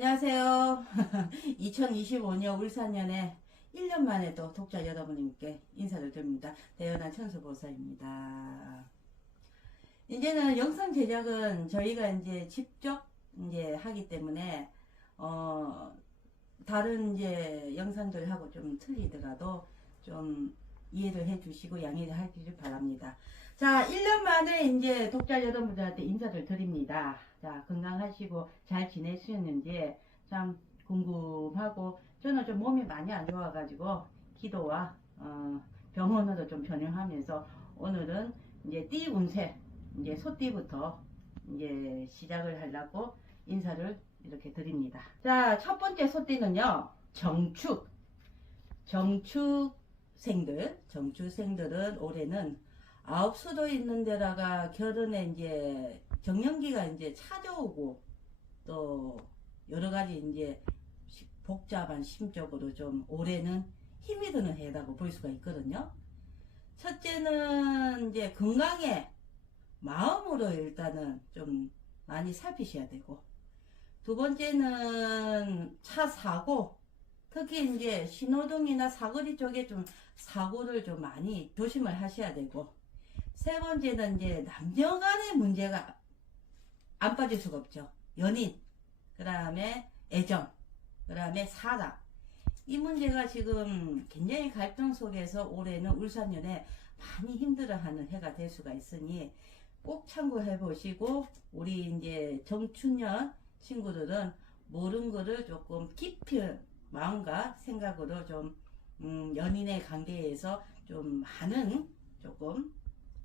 안녕하세요. 2025년 울산년에 1년 만에 또 독자 여러분께 인사를 드립니다. 대연한 천수보살입니다. 이제는 영상 제작은 저희가 이제 직접 이제 하기 때문에 다른 이제 영상들하고 좀 틀리더라도 좀 이해를 해주시고 양해를 하기를 바랍니다. 자, 1년 만에 이제 독자 여러분들한테 인사를 드립니다. 자, 건강하시고 잘 지내시는지 참 궁금하고, 저는 좀 몸이 많이 안 좋아가지고 기도와 병원으로 좀 변형하면서 오늘은 이제 띠 운세, 이제 소띠부터 이제 시작을 하려고 인사를 이렇게 드립니다. 자, 첫 번째 소띠는요, 정축생들은 올해는 아홉수도 있는 데다가 결혼에 이제 정년기가 이제 찾아오고, 또 여러 가지 이제 복잡한 심적으로 좀 올해는 힘이 드는 해라고 볼 수가 있거든요. 첫째는 이제 건강에 마음으로 일단은 좀 많이 살피셔야 되고, 두 번째는 차 사고, 특히 이제 신호등이나 사거리 쪽에 좀 사고를 좀 많이 조심을 하셔야 되고, 세 번째는 이제 남녀 간의 문제가 안 빠질 수가 없죠. 연인, 그 다음에 애정, 그 다음에 사랑. 이 문제가 지금 굉장히 갈등 속에서 올해는 울산년에 많이 힘들어하는 해가 될 수가 있으니 꼭 참고해 보시고, 우리 이제 정춘년 친구들은 모르는 거를 조금 깊이 마음과 생각으로 좀 연인의 관계에서 좀 많은 조금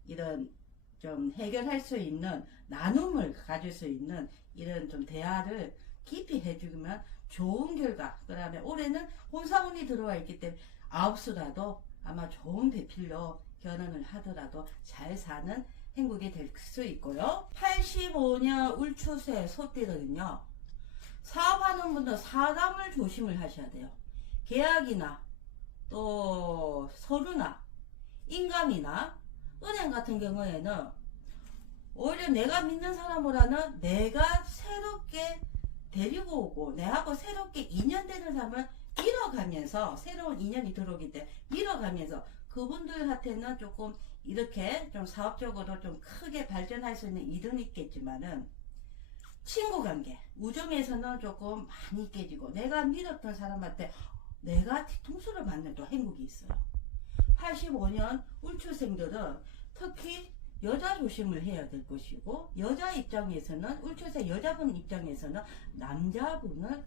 이런 좀 해결할 수 있는 나눔을 가질 수 있는 이런 좀 대화를 깊이 해주면 좋은 결과, 그 다음에 올해는 혼사운이 들어와 있기 때문에 아홉수라도 아마 좋은 배필로 결혼을 하더라도 잘 사는 행복이 될 수 있고요. 85년 울추세 소띠들은요, 사업하는 분들 사람을 조심을 하셔야 돼요. 계약이나 또 서류나 인감이나 은행 같은 경우에는 오히려 내가 믿는 사람보다는 내가 새롭게 데리고 오고 내하고 새롭게 인연되는 사람을 밀어가면서, 새로운 인연이 들어오기 때문에 밀어가면서 그분들한테는 조금 이렇게 좀 사업적으로 좀 크게 발전할 수 있는 일은 있겠지만은, 친구관계, 우정에서는 조금 많이 깨지고 내가 믿었던 사람한테 내가 뒤통수를 맞는 또 행복이 있어요. 85년 울추생들은 특히 여자 조심을 해야 될 것이고, 여자 입장에서는, 울추생 여자분 입장에서는 남자분을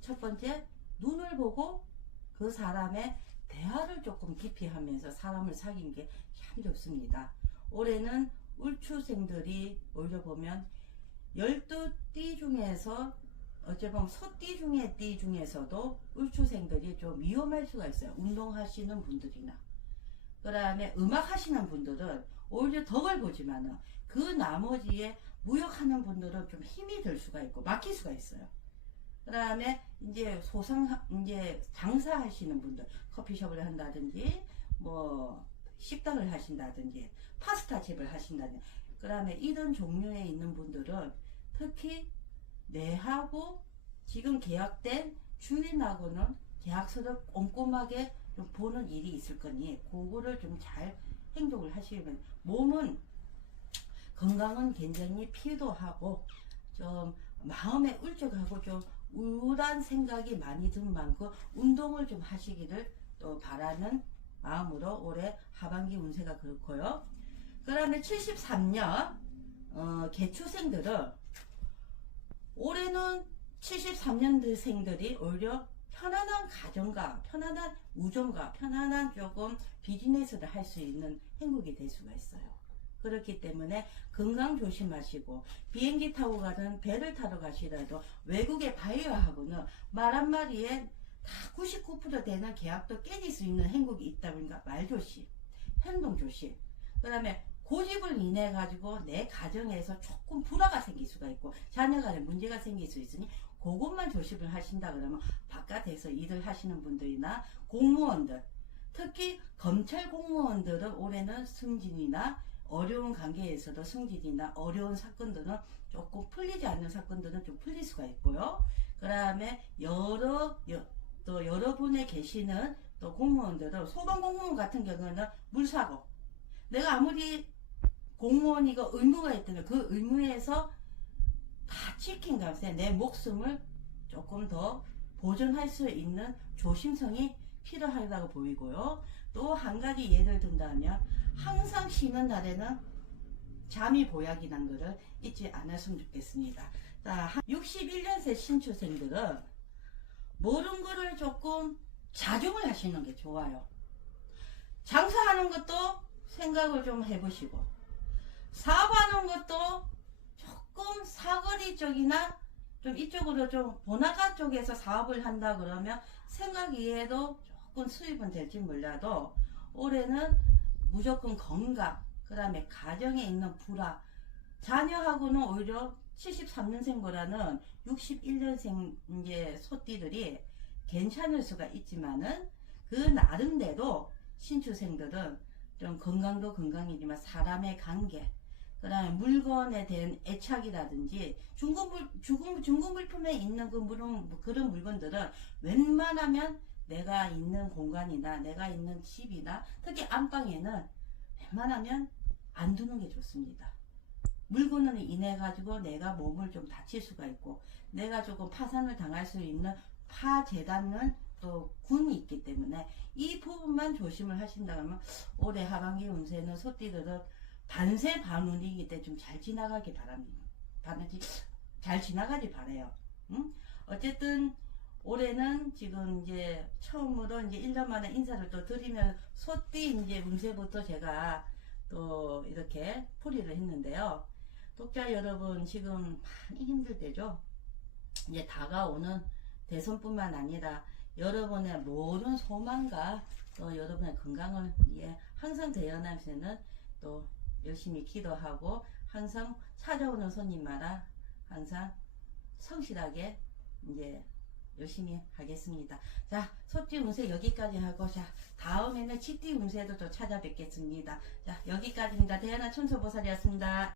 첫 번째 눈을 보고 그 사람의 대화를 조금 깊이 하면서 사람을 사귀는 게 참 좋습니다. 올해는 울추생들이 올려보면 12띠 중에서 어째 보면 소띠 중에 띠 중에서도 울추생들이 좀 위험할 수가 있어요. 운동하시는 분들이나 그 다음에 음악 하시는 분들은 오히려 덕을 보지만은 그 나머지에 무역하는 분들은 좀 힘이 들 수가 있고 막힐 수가 있어요. 그 다음에 이제 이제 장사하시는 분들, 커피숍을 한다든지 뭐 식당을 하신다든지 파스타 집을 하신다든지, 그 다음에 이런 종류에 있는 분들은 특히 내하고 지금 계약된 주인하고는 계약서를 꼼꼼하게 좀 보는 일이 있을 거니 그거를 좀 잘 행동을 하시면, 몸은 건강은 굉장히 피도하고 좀 마음에 울적하고 좀 우울한 생각이 많이 든 만큼 운동을 좀 하시기를 또 바라는 마음으로 올해 하반기 운세가 그렇고요. 그 다음에 73년 개추생들은 올해는 73년생들이 오히려 편안한 가정과 편안한 우정과 편안한 조금 비즈니스를 할 수 있는 행복이 될 수가 있어요. 그렇기 때문에 건강 조심하시고, 비행기 타고 가든 배를 타러 가시더라도 외국의 바이어하고는 말 한마디에 다 99% 되는 계약도 깨질 수 있는 행복이 있다 보니까 말 조심, 행동 조심, 그 다음에 고집을 인해 가지고 내 가정에서 조금 불화가 생길 수가 있고 자녀 간에 문제가 생길 수 있으니 그것만 조심을 하신다 그러면, 바깥에서 일을 하시는 분들이나 공무원들, 특히 검찰 공무원들은 올해는 승진이나 어려운 관계에서도 승진이나 어려운 사건들은 조금 풀리지 않는 사건들은 좀 풀릴 수가 있고요. 그 다음에 또 여러분에 계시는 또 공무원들은 소방공무원 같은 경우는 물사고, 내가 아무리 공무원이고 의무가 있다면 그 의무에서 다 지킨 값에 내 목숨을 조금 더 보존할 수 있는 조심성이 필요하다고 보이고요. 또 한 가지 예를 든다면 항상 쉬는 날에는 잠이 보약이란 것을 잊지 않았으면 좋겠습니다. 자, 61년생 신출생들은 모르는 거를 조금 자중을 하시는 게 좋아요. 장사하는 것도 생각을 좀 해보시고, 사업하는 것도 조금 사거리 쪽이나 좀 이쪽으로 좀 번화가 쪽에서 사업을 한다 그러면 생각이해도 조금 수입은 될지 몰라도 올해는 무조건 건강, 그 다음에 가정에 있는 불화, 자녀하고는 오히려 73년생보다는 61년생 이제 소띠들이 괜찮을 수가 있지만은 그 나름대로 신출생들은 좀 건강도 건강이지만 사람의 관계, 그 다음에 물건에 대한 애착이라든지 중고물품에 있는 그런 물건들은 웬만하면 내가 있는 공간이나 내가 있는 집이나 특히 안방에는 웬만하면 안 두는 게 좋습니다. 물건으로 인해 가지고 내가 몸을 좀 다칠 수가 있고 내가 조금 파산을 당할 수 있는 파재단은 또 군이 있기 때문에 이 부분만 조심을 하신다면 올해 하반기 운세는 소띠들은 반세 반운이기 때문에 좀 잘 지나가기 바랍니다. 잘 지나가지 바래요. 응? 어쨌든 올해는 지금 이제 처음으로 이제 1년 만에 인사를 또 드리면 소띠 이제 운세부터 제가 또 이렇게 풀이를 했는데요. 독자 여러분 지금 많이 힘들 때죠. 이제 다가오는 대선뿐만 아니라 여러분의 모든 소망과 또 여러분의 건강을 위해 항상 대연하시는 또 열심히 기도하고 항상 찾아오는 손님마다 항상 성실하게 이제 열심히 하겠습니다. 자, 소띠 운세 여기까지 하고 자 다음에는 치띠 운세도 또 찾아뵙겠습니다. 자, 여기까지입니다. 대연아 천소보살이었습니다.